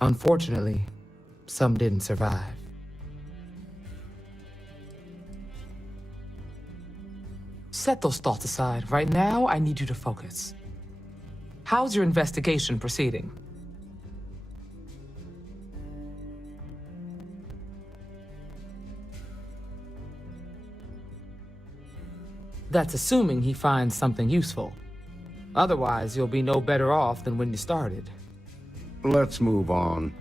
Unfortunately, some didn't survive. Set those thoughts aside. Right now, I need you to focus. How's your investigation proceeding? That's assuming he finds something useful. Otherwise, you'll be no better off than when you started. Let's move on.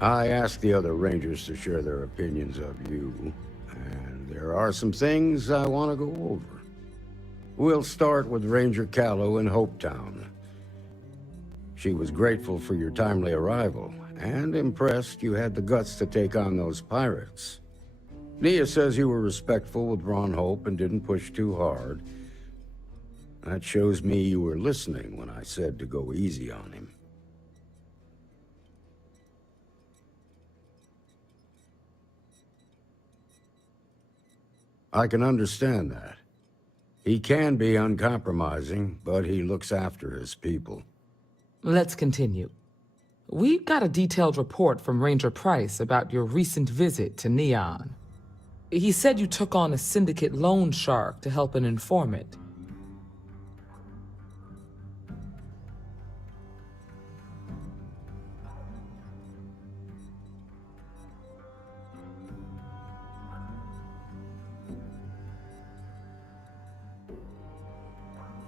I asked the other Rangers to share their opinions of you, and there are some things I want to go over. We'll start with Ranger Callow in Hopetown. She was grateful for your timely arrival, and impressed you had the guts to take on those pirates. Nia says you were respectful with Ron Hope and didn't push too hard. That shows me you were listening when I said to go easy on him. I can understand that. He can be uncompromising, but he looks after his people. Let's continue. We got a detailed report from Ranger Price about your recent visit to Neon. He said you took on a syndicate loan shark to help an informant.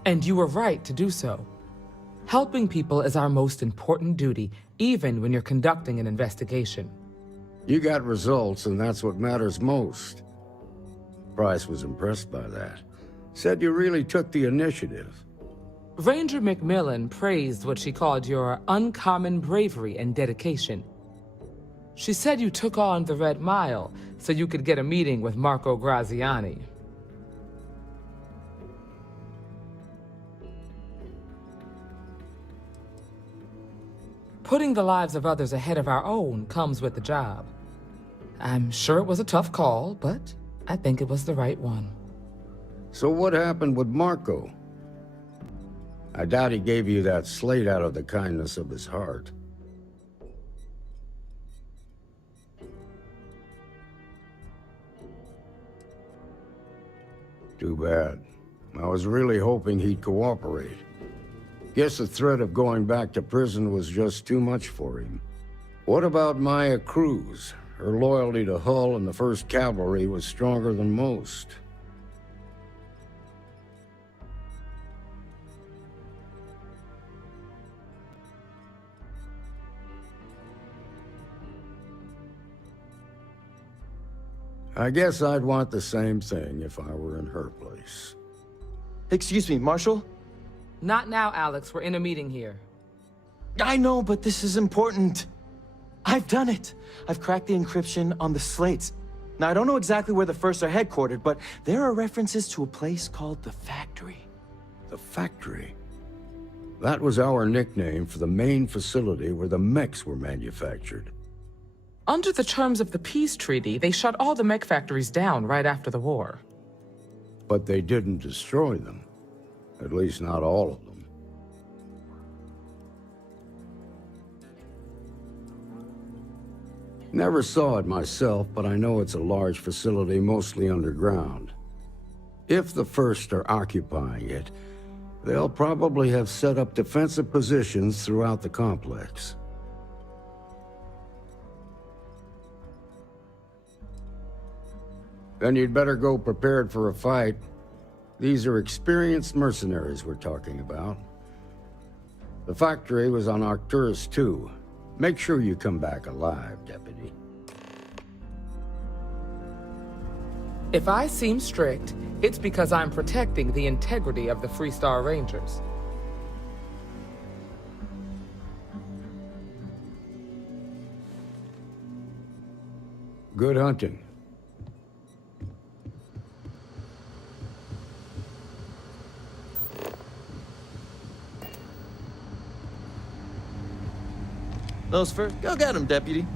And you were right to do so. Helping people is our most important duty, even when you're conducting an investigation. You got results, and that's what matters most. Price was impressed by that. Said you really took the initiative. Ranger McMillan praised what she called your uncommon bravery and dedication. She said you took on the Red Mile so you could get a meeting with Marco Graziani. Putting the lives of others ahead of our own comes with the job. I'm sure it was a tough call, but I think it was the right one. So what happened with Marco? I doubt he gave you that slate out of the kindness of his heart. Too bad. I was really hoping he'd cooperate. Guess the threat of going back to prison was just too much for him. What about Maya Cruz? Her loyalty to Hull and the 1st Cavalry was stronger than most. I guess I'd want the same thing if I were in her place. Excuse me, Marshal? Not now, Alex. We're in a meeting here. I know, but this is important. I've done it. I've cracked the encryption on the slates. Now, I don't know exactly where the First are headquartered, but there are references to a place called the Factory. The Factory? That was our nickname for the main facility where the mechs were manufactured. Under the terms of the peace treaty, they shut all the mech factories down right after the war. But they didn't destroy them. At least not all of them. Never saw it myself, but I know it's a large facility mostly underground. If the First are occupying it, they'll probably have set up defensive positions throughout the complex. Then you'd better go prepared for a fight. These are experienced mercenaries we're talking about. The factory was on Arcturus 2. Make sure you come back alive, Deputy. If I seem strict, it's because I'm protecting the integrity of the Freestar Rangers. Good hunting. Those first, go get him, Deputy.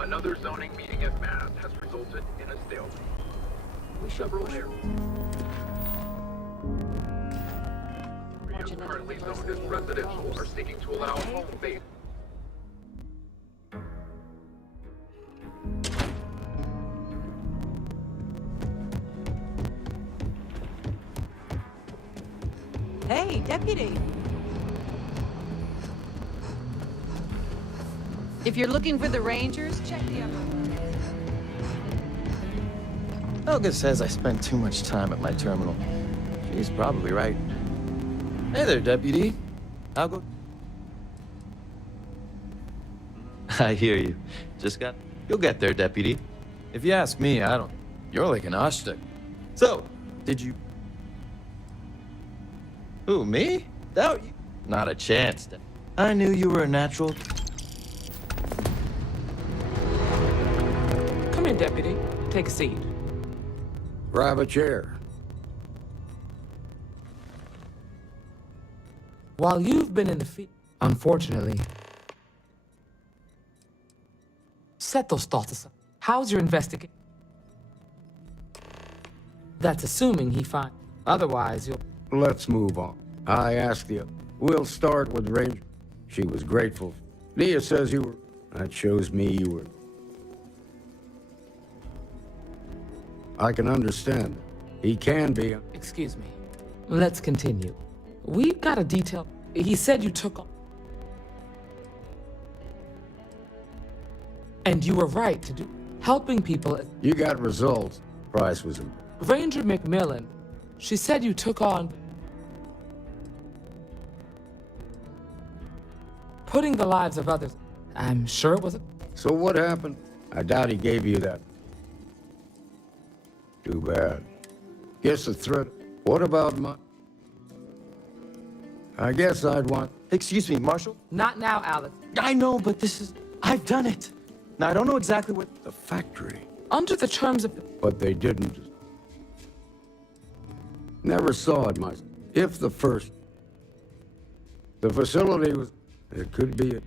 Another zoning meeting at mass has resulted in a stalemate. Several areas currently zoned as residential are seeking to allow home-based. Hey, deputy. If you're looking for the Rangers, check the upper. Helga says I spend too much time at my terminal. She's probably right. Hey there, deputy. I'll go. I hear you. You'll get there, deputy. If you ask me, I don't. You're like an ostrich. So, did you... Who, me? No, not a chance. I knew you were a natural. Come in, Deputy. Take a seat. Grab a chair. While you've been in the field, unfortunately, set those thoughts aside. How's your investigation? That's assuming he finds. Otherwise, you'll... Let's move on. I asked you. We'll start with Ranger. She was grateful. Nia says you were... That shows me you were... I can understand. He can be... Excuse me. Let's continue. We've got a detail. He said you took on... And you were right to do... Helping people... You got results. Price was... Ranger McMillan, she said you took on... Putting the lives of others. I'm sure it was... So what happened? I doubt he gave you that. Too bad. Guess the threat... What about my... I guess I'd want... Excuse me, Marshal? Not now, Alex. I know, but this is... I've done it. Now, I don't know exactly what... The factory. Under the terms of... But they didn't. Never saw it myself. If the first... The facility was... It could be...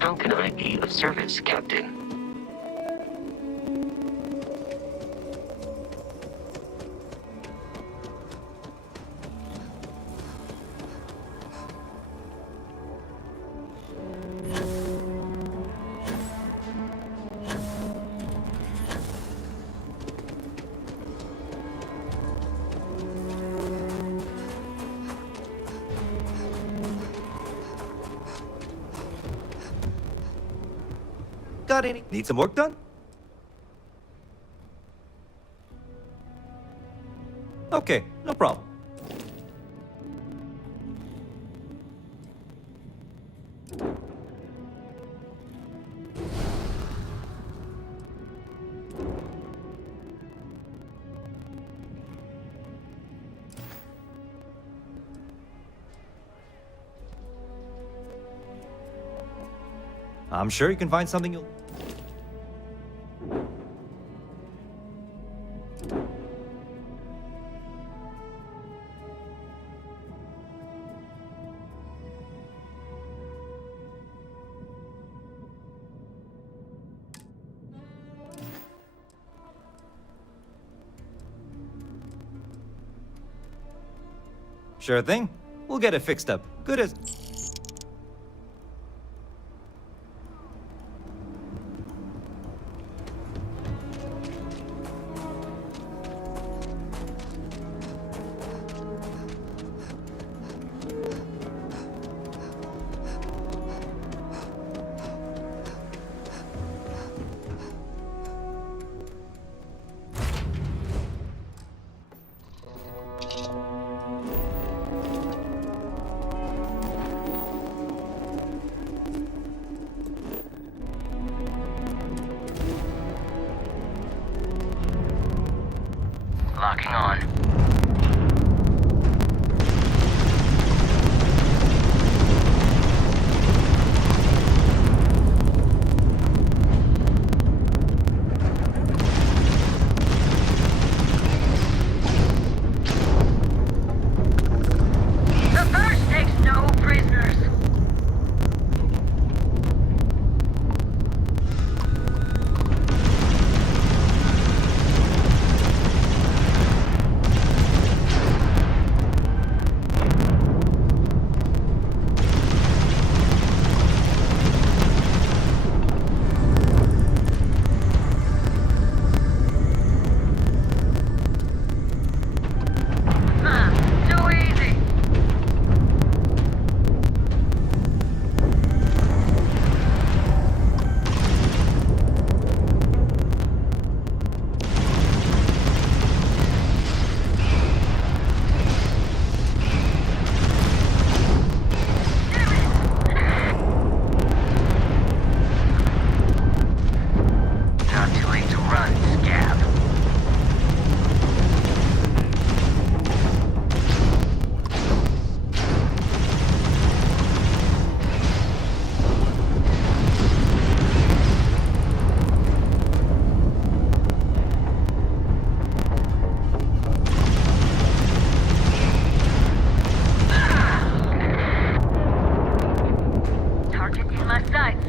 How can I be of service, Captain? Got any? Need some work done? Okay, no problem. I'm sure you can find something you'll... Sure thing. We'll get it fixed up. Good as... Target in my sights.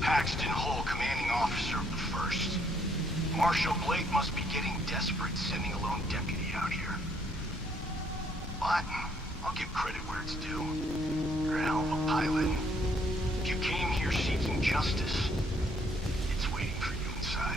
Paxton Hull, commanding officer of the 1st. Marshal Blake must be getting desperate sending a lone deputy out here. give credit where it's due. You're a hell of a pilot. If you came here seeking justice, it's waiting for you inside.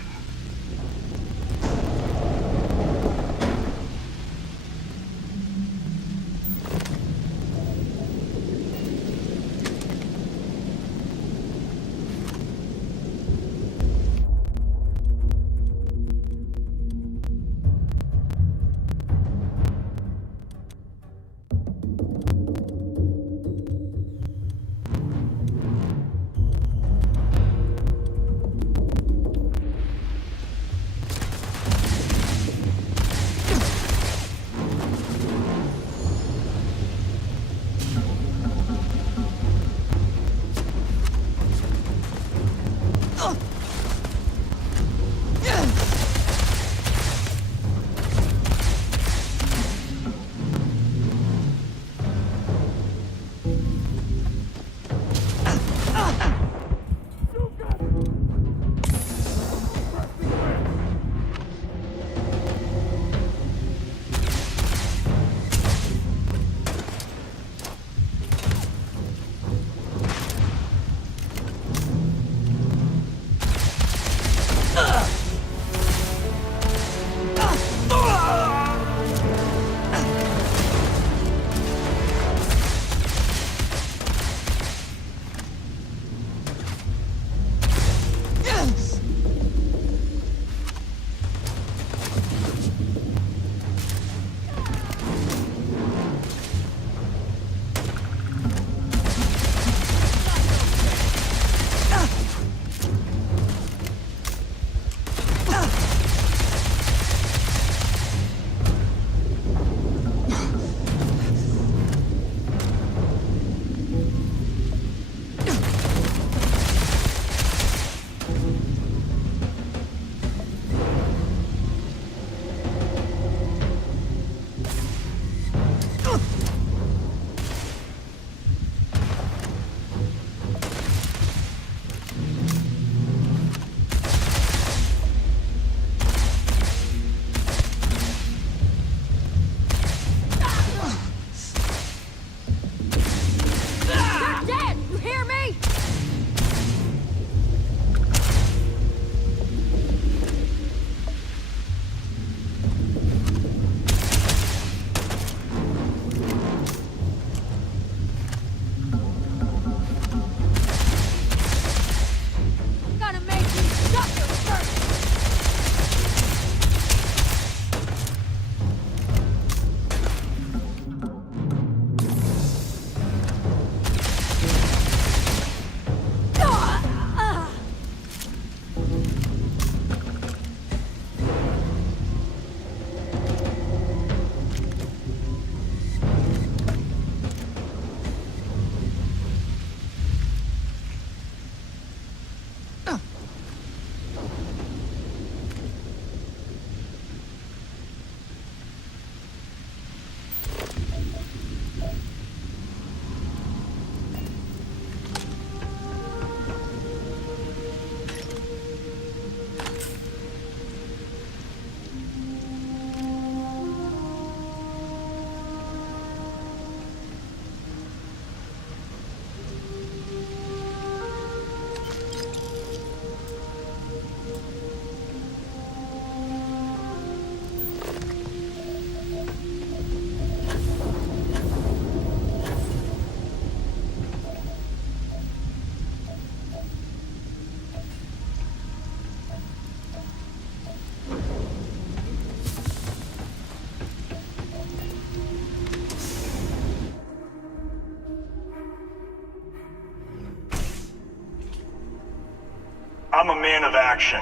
I'm a man of action.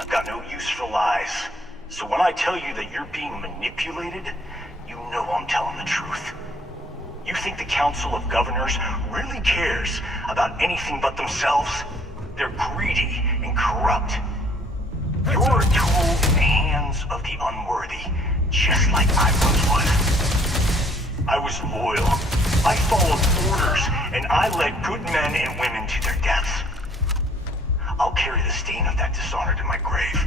I've got no use for lies. So when I tell you that you're being manipulated, you know I'm telling the truth. You think the Council of Governors really cares about anything but themselves? They're greedy and corrupt. You're a tool in the hands of the unworthy, just like I once was. I was loyal. I followed orders, and I led good men and women to their deaths. I'll carry the stain of that dishonor to my grave.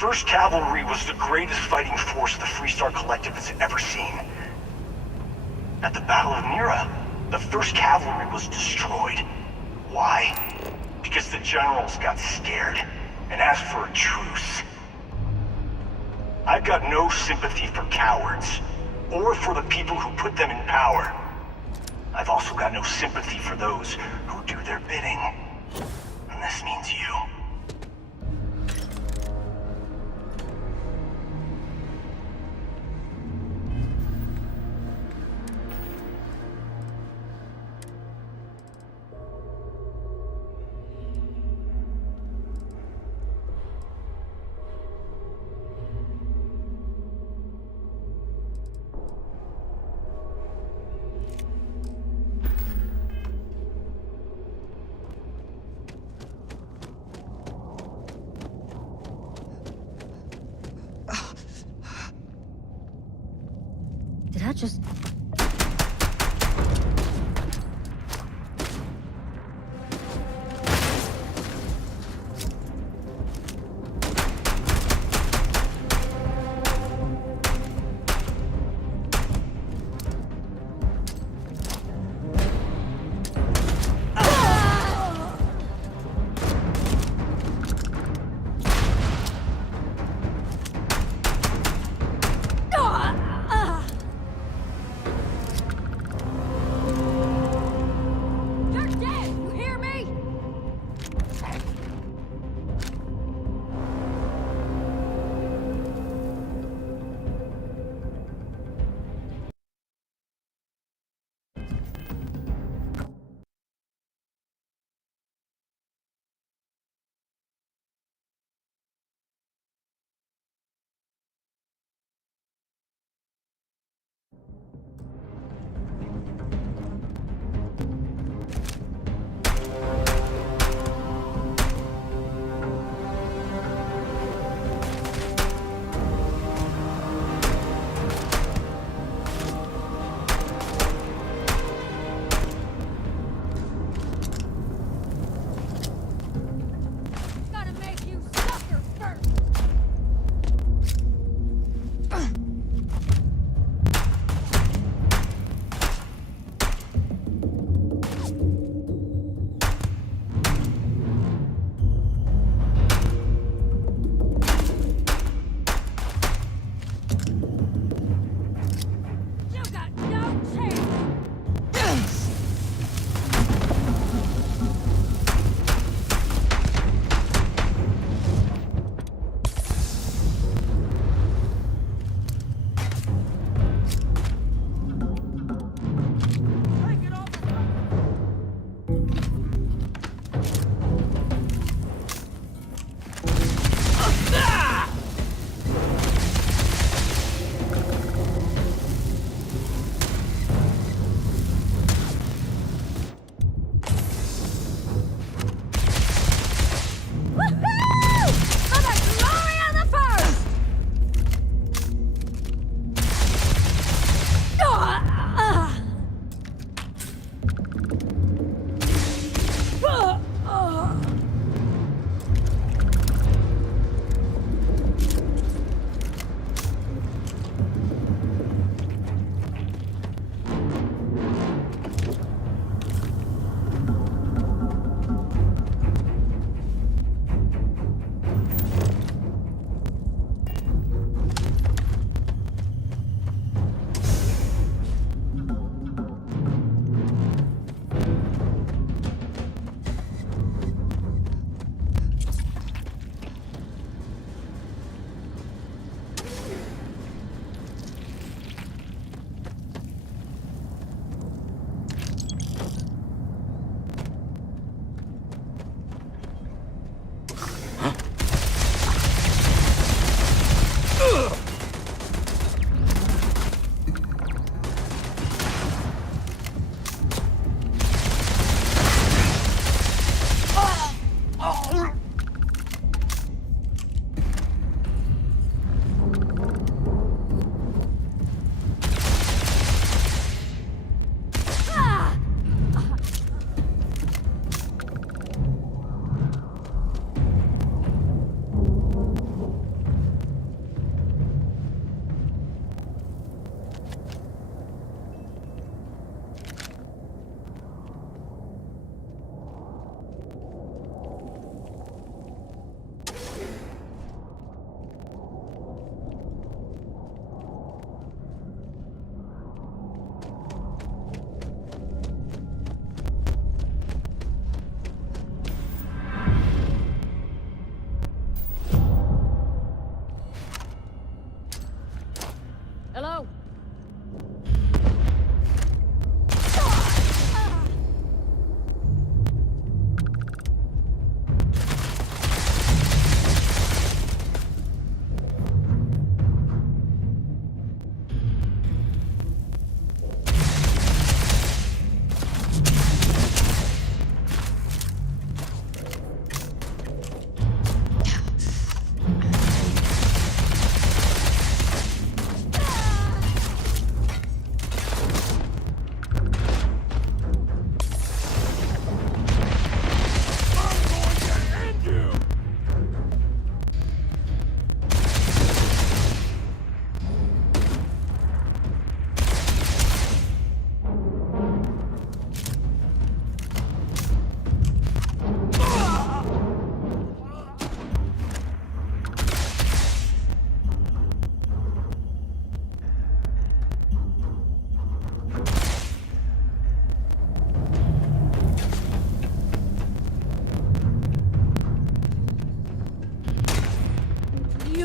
1st Cavalry was the greatest fighting force the Freestar Collective has ever seen. At the Battle of Mira, the 1st Cavalry was destroyed. Why? Because the generals got scared and asked for a truce. I've got no sympathy for cowards, or for the people who put them in power. I've also got no sympathy for those who do their bidding. And this means you.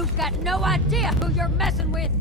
You've got no idea who you're messing with!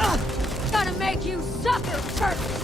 Ah! Gonna make you suffer first!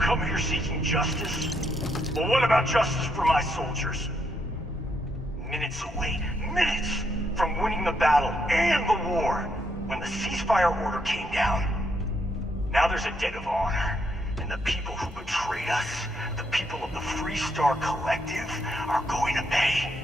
come here seeking justice? Well, what about justice for my soldiers? Minutes away, minutes from winning the battle and the war, when the ceasefire order came down. Now there's a debt of honor, and the people who betrayed us, the people of the Freestar Collective, are going to pay.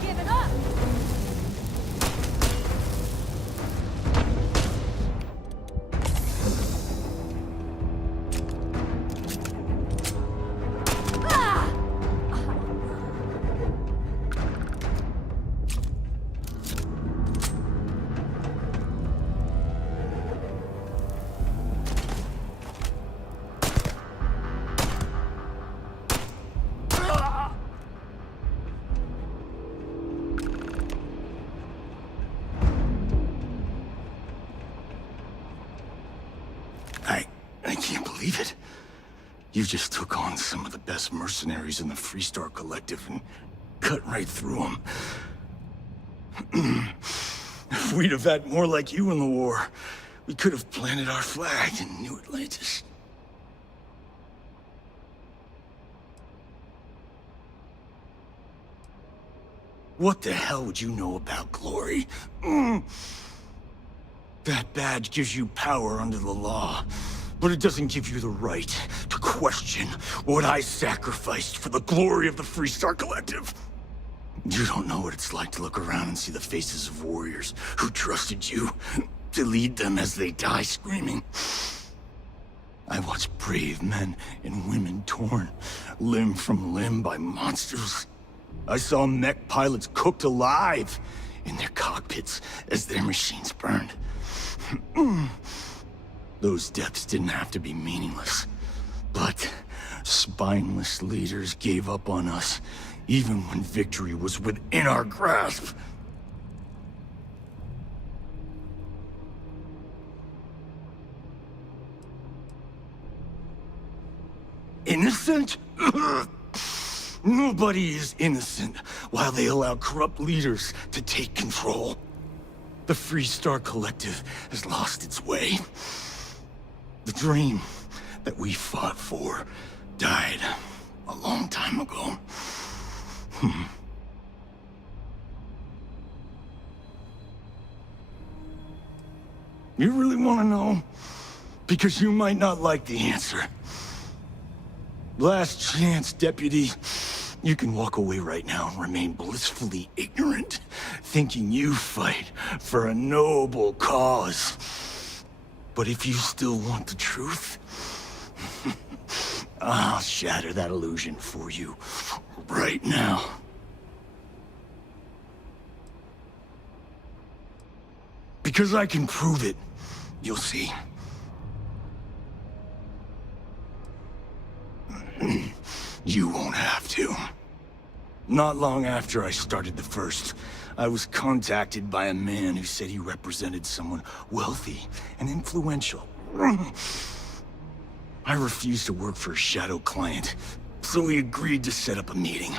give it up! I can't believe it. You just took on some of the best mercenaries in the Freestar Collective and cut right through them. If we'd have had more like you in the war, we could have planted our flag in New Atlantis. What the hell would you know about glory? That badge gives you power under the law, but it doesn't give you the right to question what I sacrificed for the glory of the Freestar Collective. You don't know what it's like to look around and see the faces of warriors who trusted you to lead them as they die screaming. I watched brave men and women torn limb from limb by monsters. I saw mech pilots cooked alive in their cockpits as their machines burned. Those deaths didn't have to be meaningless, but spineless leaders gave up on us, even when victory was within our grasp. Innocent? Nobody is innocent while they allow corrupt leaders to take control. The Freestar Collective has lost its way. The dream that we fought for died a long time ago. You really want to know? Because you might not like the answer. Last chance, Deputy. You can walk away right now and remain blissfully ignorant, thinking you fight for a noble cause. But if you still want the truth, I'll shatter that illusion for you right now. Because I can prove it. You'll see. You won't have to. Not long after I started the First, I was contacted by a man who said he represented someone wealthy and influential. I refused to work for a shadow client, so he agreed to set up a meeting.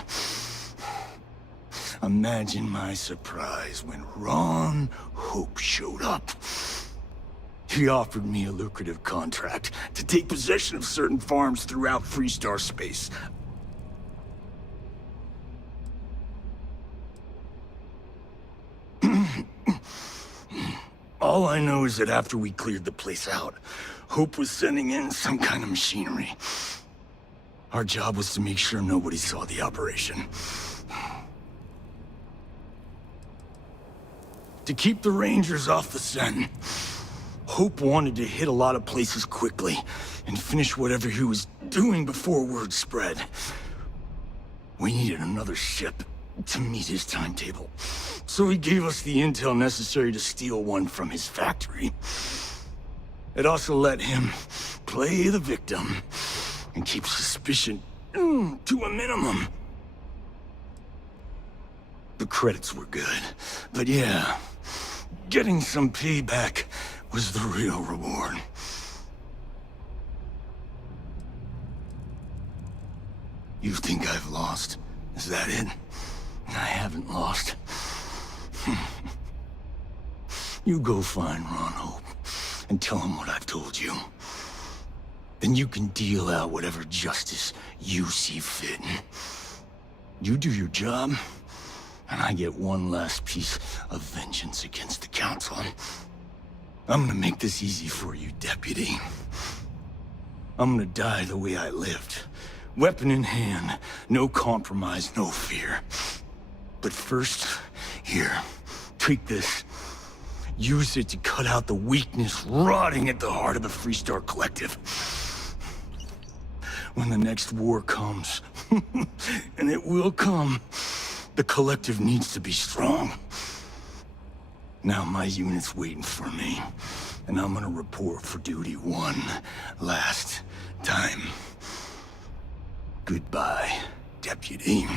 Imagine my surprise when Ron Hope showed up. He offered me a lucrative contract to take possession of certain farms throughout Freestar space. All I know is that after we cleared the place out, Hope was sending in some kind of machinery. Our job was to make sure nobody saw the operation. To keep the Rangers off the scent, Hope wanted to hit a lot of places quickly and finish whatever he was doing before word spread. We needed another ship to meet his timetable, so he gave us the intel necessary to steal one from his factory. It also let him play the victim and keep suspicion to a minimum. The credits were good, but yeah, getting some payback was the real reward. You think I've lost? Is that it? I haven't lost. You go find Ron Hope and tell him what I've told you. Then you can deal out whatever justice you see fit. You do your job, and I get one last piece of vengeance against the Council. I'm gonna make this easy for you, Deputy. I'm gonna die the way I lived. Weapon in hand, no compromise, no fear. But first, here, take this. Use it to cut out the weakness rotting at the heart of the Freestar Collective. When the next war comes, and it will come, the Collective needs to be strong. Now my unit's waiting for me, and I'm gonna report for duty one last time. Goodbye, Deputy.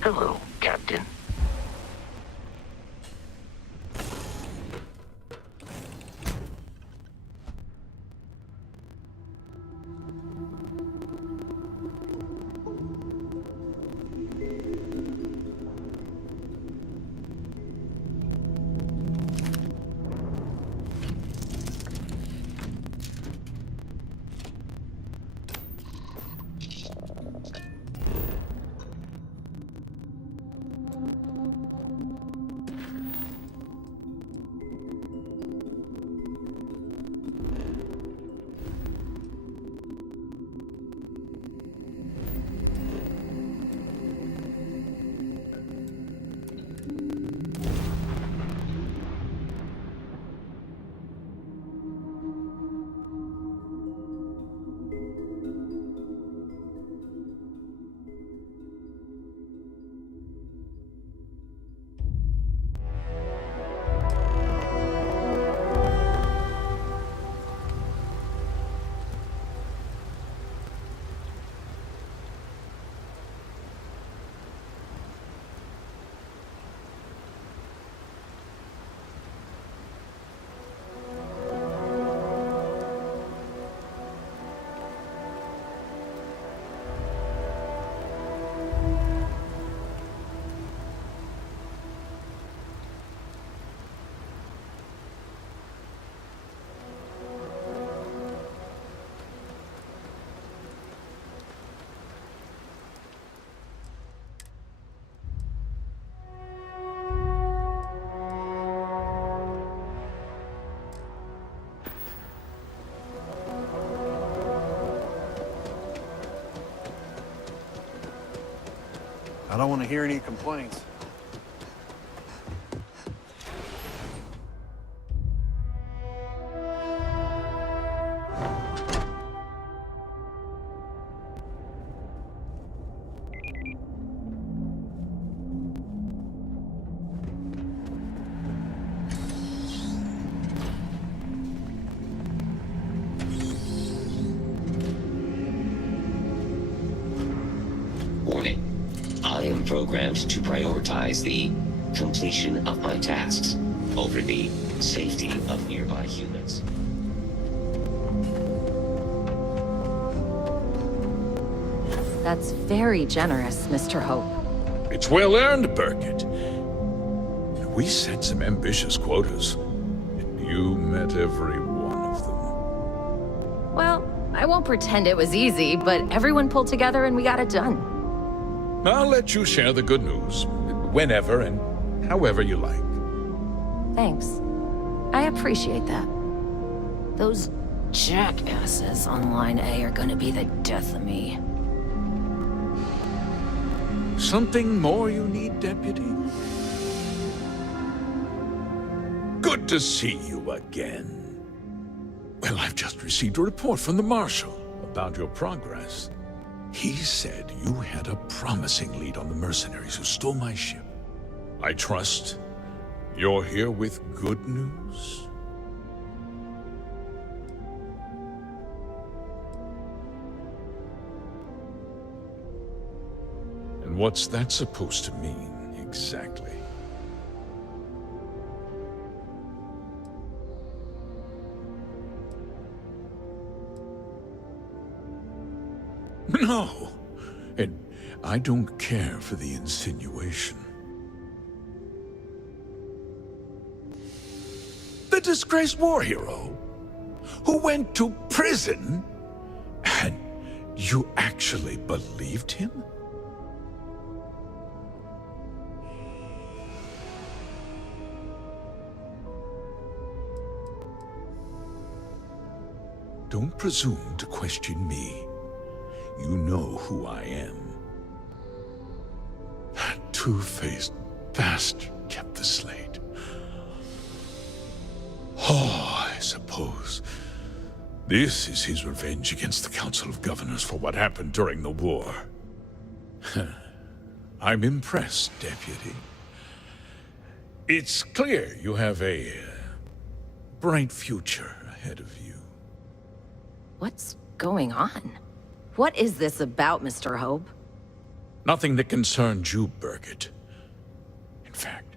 Hello, Captain. I don't want to hear any complaints. Warning. I am programmed to prioritize the completion of my tasks over the safety of nearby humans. That's very generous, Mr. Hope. It's well earned, Burkett. We set some ambitious quotas, and you met every one of them. Well, I won't pretend it was easy, but everyone pulled together and we got it done. I'll let you share the good news, whenever and however you like. Thanks. I appreciate that. Those jackasses on Line A are gonna be the death of me. Something more you need, Deputy? Good to see you again. Well, I've just received a report from the Marshal about your progress. He said you had a promising lead on the mercenaries who stole my ship. I trust you're here with good news? And what's that supposed to mean, exactly? No, and I don't care for the insinuation. The disgraced war hero who went to prison, and you actually believed him? Don't presume to question me. You know who I am. That two-faced bastard kept the slate. Oh, I suppose this is his revenge against the Council of Governors for what happened during the war. I'm impressed, Deputy. It's clear you have a bright future ahead of you. What's going on? What is this about, Mr. Hope? Nothing that concerns you, Burkett. In fact,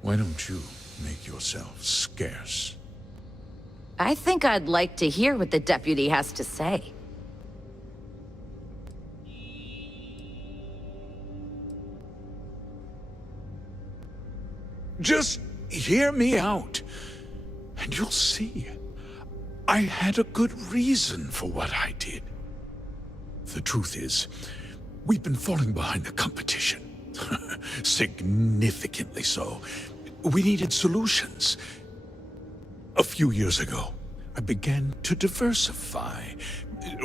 why don't you make yourself scarce? I think I'd like to hear what the deputy has to say. Just hear me out, and you'll see. I had a good reason for what I did. The truth is, we've been falling behind the competition. Significantly so. We needed solutions. A few years ago, I began to diversify.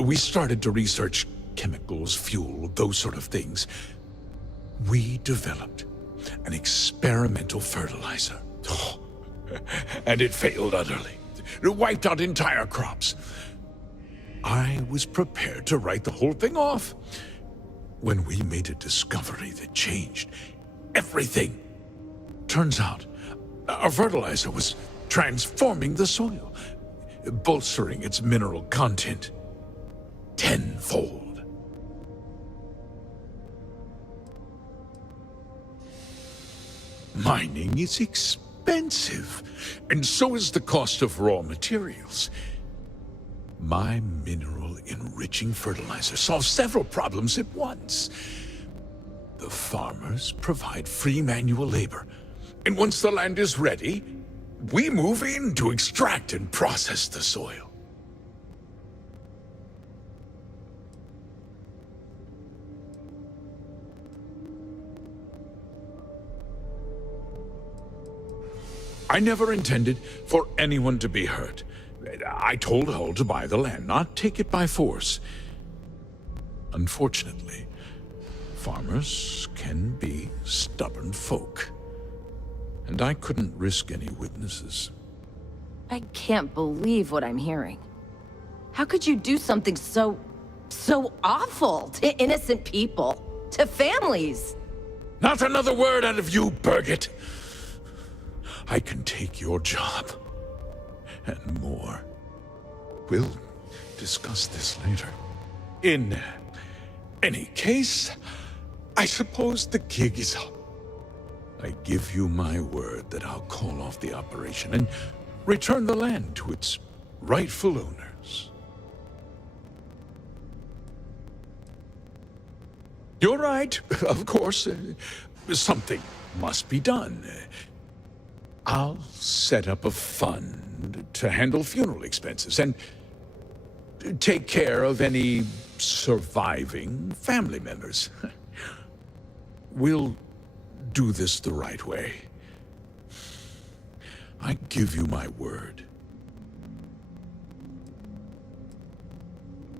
We started to research chemicals, fuel, those sort of things. We developed an experimental fertilizer. And it failed utterly. It wiped out entire crops. I was prepared to write the whole thing off when we made a discovery that changed everything. Turns out, our fertilizer was transforming the soil, bolstering its mineral content tenfold. Mining is expensive, and so is the cost of raw materials. My mineral-enriching fertilizer solves several problems at once. The farmers provide free manual labor, and once the land is ready, we move in to extract and process the soil. I never intended for anyone to be hurt. I told Hull to buy the land, not take it by force. Unfortunately, farmers can be stubborn folk. And I couldn't risk any witnesses. I can't believe what I'm hearing. How could you do something so awful to innocent people, to families? Not another word out of you, Birgit. I can take your job. And more. We'll discuss this later. In any case, I suppose the gig is up. I give you my word that I'll call off the operation and return the land to its rightful owners. You're right, of course. Something must be done. I'll set up a fund to handle funeral expenses and take care of any surviving family members. We'll do this the right way. I give you my word.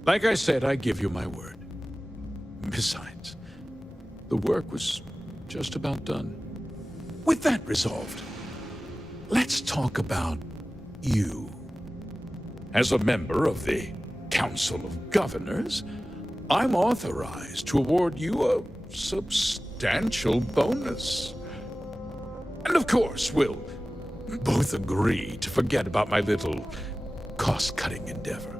Like I said, I give you my word. Besides, the work was just about done. With that resolved, let's talk about you. As a member of the Council of Governors, I'm authorized to award you a substantial bonus. And of course, we'll both agree to forget about my little cost-cutting endeavor.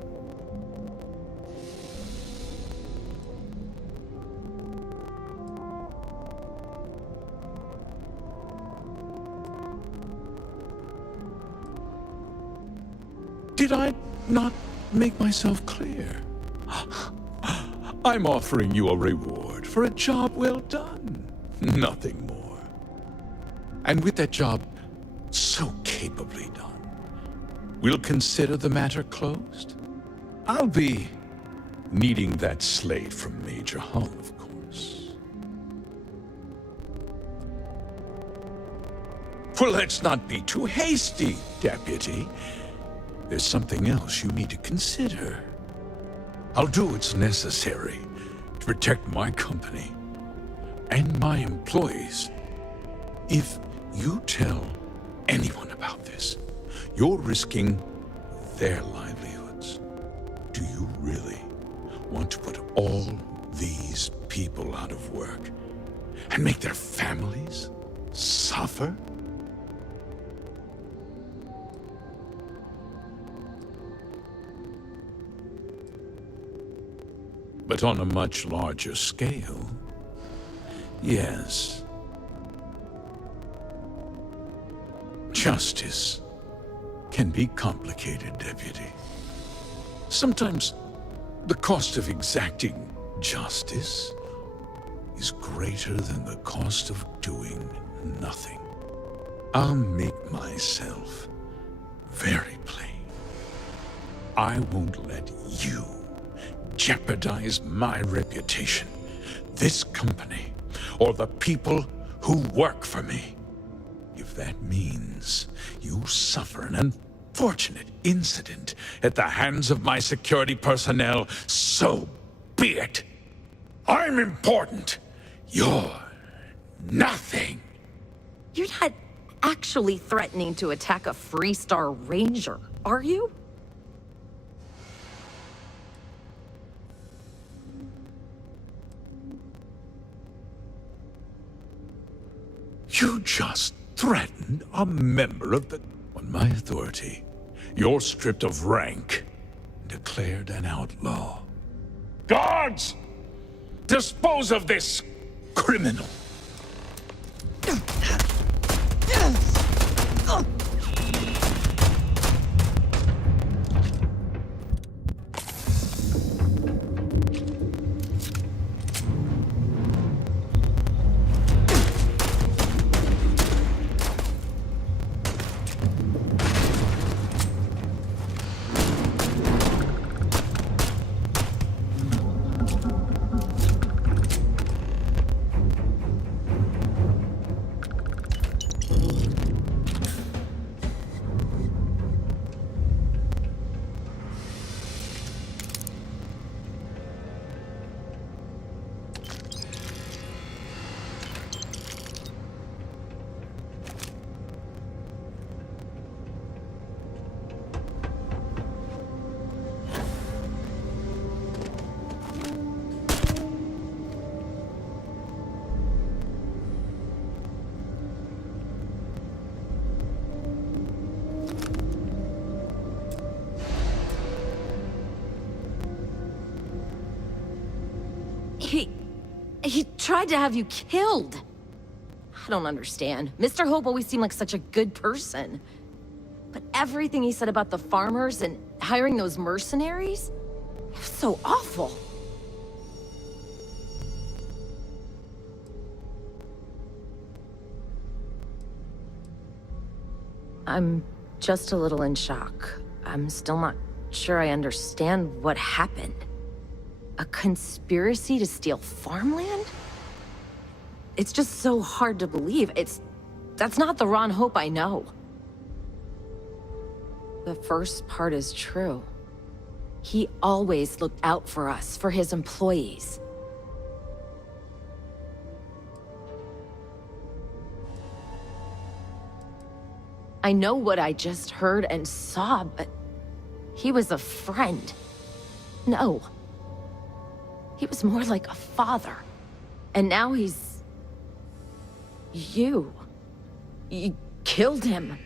Did I not make myself clear? I'm offering you a reward for a job well done. Nothing more. And with that job so capably done, we'll consider the matter closed. I'll be needing that slate from Major Hull, of course. Well, let's not be too hasty, Deputy. There's something else you need to consider. I'll do what's necessary to protect my company and my employees. If you tell anyone about this, you're risking their livelihoods. Do you really want to put all these people out of work and make their families suffer? But on a much larger scale, yes. Justice can be complicated, Deputy. Sometimes the cost of exacting justice is greater than the cost of doing nothing. I'll make myself very plain. I won't let you jeopardize my reputation, this company, or the people who work for me. If that means you suffer an unfortunate incident at the hands of my security personnel, so be it. I'm important. You're nothing. You're not actually threatening to attack a Freestar Ranger, are you? You just threatened a member of the... On my authority, you're stripped of rank, declared an outlaw. Guards! Dispose of this criminal! He tried to have you killed. I don't understand. Mr. Hope always seemed like such a good person. But everything he said about the farmers and hiring those mercenaries, it was so awful. I'm just a little in shock. I'm still not sure I understand what happened. A conspiracy to steal farmland? It's just so hard to believe. That's not the Ron Hope I know. The first part is true. He always looked out for us, for his employees. I know what I just heard and saw, but he was a friend. No. He was more like a father. And now he's... You killed him.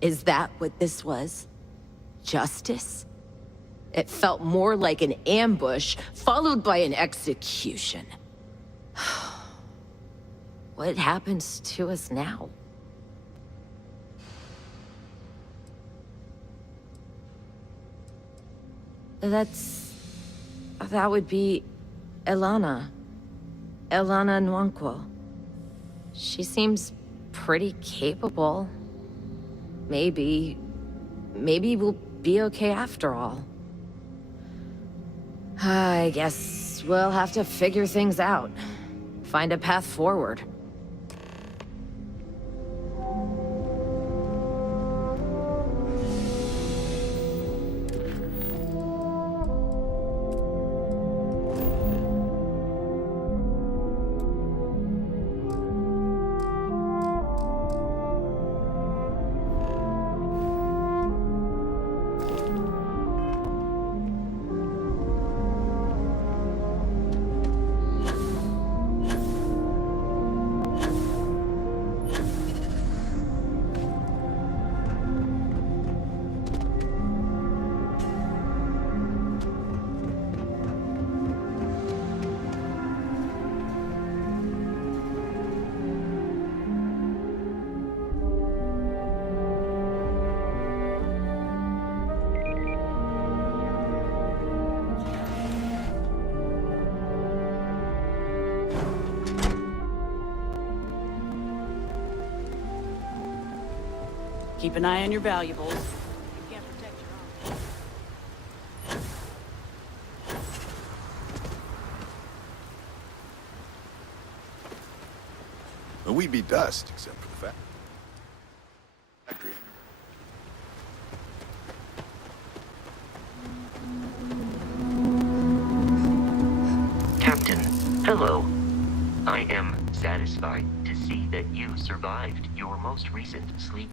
Is that what this was? Justice? It felt more like an ambush, followed by an execution. What happens to us now? That would be Elana. Elana Nwankwo. She seems pretty capable. Maybe we'll be okay after all. I guess we'll have to figure things out. Find a path forward. Keep an eye on your valuables. You can't protect your own. We'd be dust, except for the factory. Captain, hello. I am satisfied to see that you survived your most recent sleep.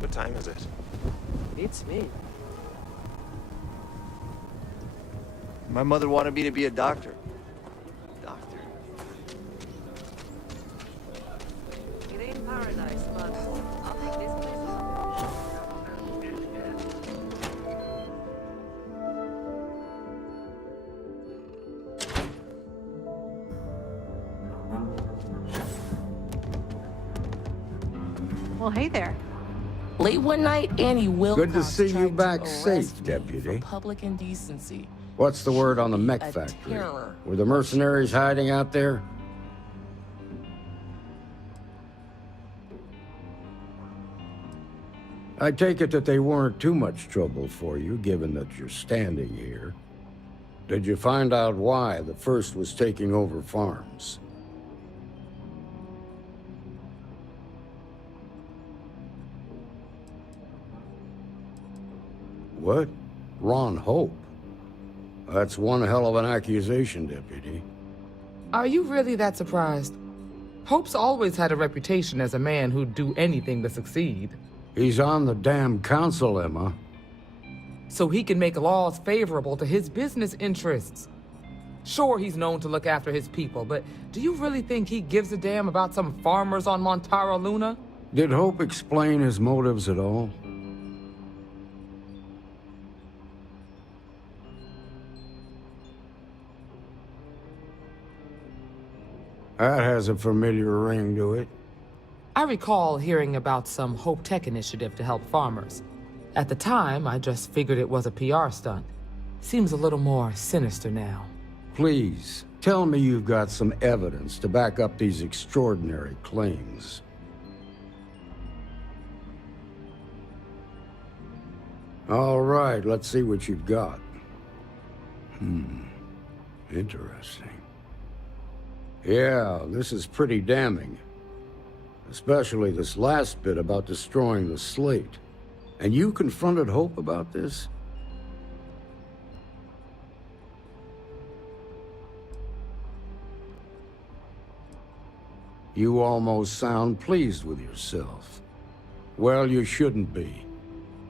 What time is it? Beats me. My mother wanted me to be a doctor. It ain't paradise, but I'll take this place. Well, hey there. Late one night, Annie Wilcox Good to see you tried back to arrest safe, me Deputy. for public indecency. What's the word on the mech A factory? terror. Were the mercenaries hiding out there? I take it that they weren't too much trouble for you, given that you're standing here. Did you find out why the first was taking over farms? What? Ron Hope? That's one hell of an accusation, Deputy. Are you really that surprised? Hope's always had a reputation as a man who'd do anything to succeed. He's on the damn council, Emma. So he can make laws favorable to his business interests. Sure, he's known to look after his people, but do you really think he gives a damn about some farmers on Montara Luna? Did Hope explain his motives at all? That has a familiar ring to it. I recall hearing about some Hope Tech initiative to help farmers. At the time, I just figured it was a PR stunt. Seems a little more sinister now. Please, tell me you've got some evidence to back up these extraordinary claims. All right, let's see what you've got. Interesting. Yeah, this is pretty damning. Especially this last bit about destroying the slate. And you confronted Hope about this? You almost sound pleased with yourself. Well, you shouldn't be.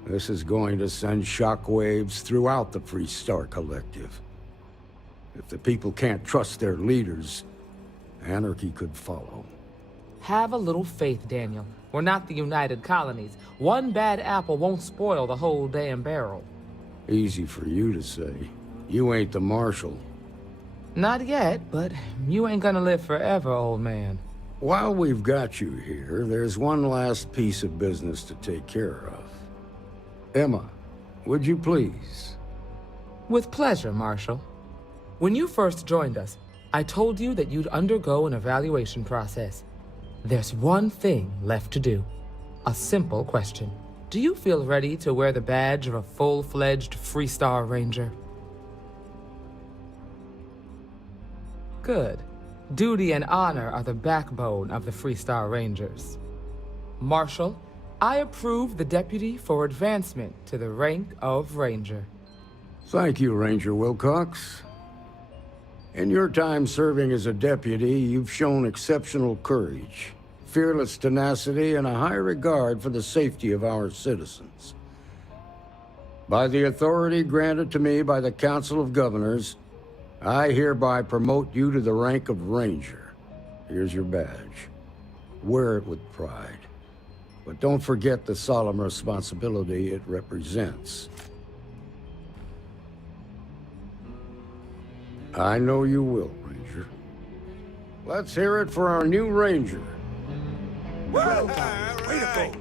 This is going to send shockwaves throughout the Freestar Collective. If the people can't trust their leaders, anarchy could follow. Have a little faith, Daniel. We're not the United Colonies. One bad apple won't spoil the whole damn barrel. Easy for you to say. You ain't the marshal. Not yet, but you ain't gonna live forever, old man. While we've got you here, there's one last piece of business to take care of. Emma, would you please? With pleasure, Marshal. When you first joined us, I told you that you'd undergo an evaluation process. There's one thing left to do. A simple question. Do you feel ready to wear the badge of a full-fledged Freestar Ranger? Good. Duty and honor are the backbone of the Freestar Rangers. Marshal, I approve the deputy for advancement to the rank of Ranger. Thank you, Ranger Wilcox. In your time serving as a deputy, you've shown exceptional courage, fearless tenacity, and a high regard for the safety of our citizens. By the authority granted to me by the Council of Governors, I hereby promote you to the rank of Ranger. Here's your badge. Wear it with pride. But don't forget the solemn responsibility it represents. I know you will, Ranger. Let's hear it for our new Ranger. Well done. Way to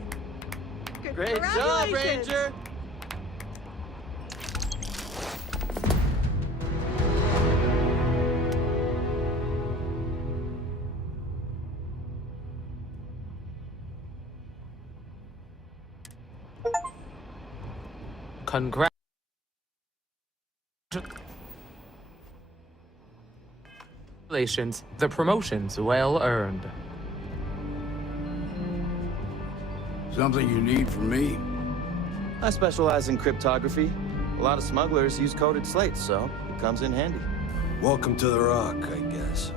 go. Great job, Ranger. Congratulations. The promotion's well earned. Something you need from me? I specialize in cryptography. A lot of smugglers use coded slates, so it comes in handy. Welcome to the Rock, I guess.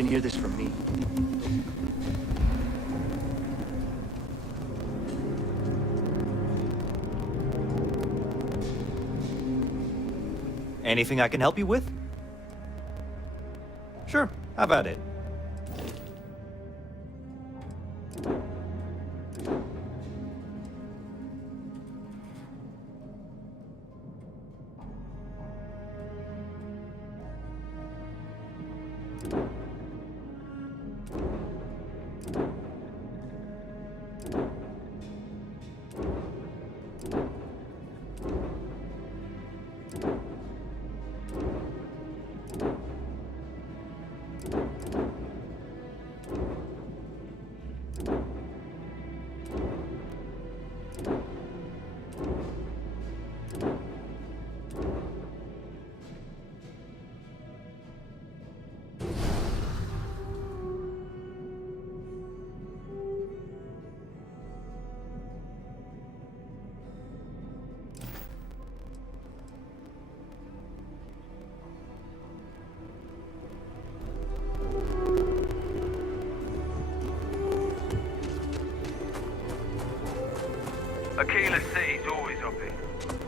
didn't hear this from me. Anything I can help you with? Sure, how about it? A keyless city's always up here.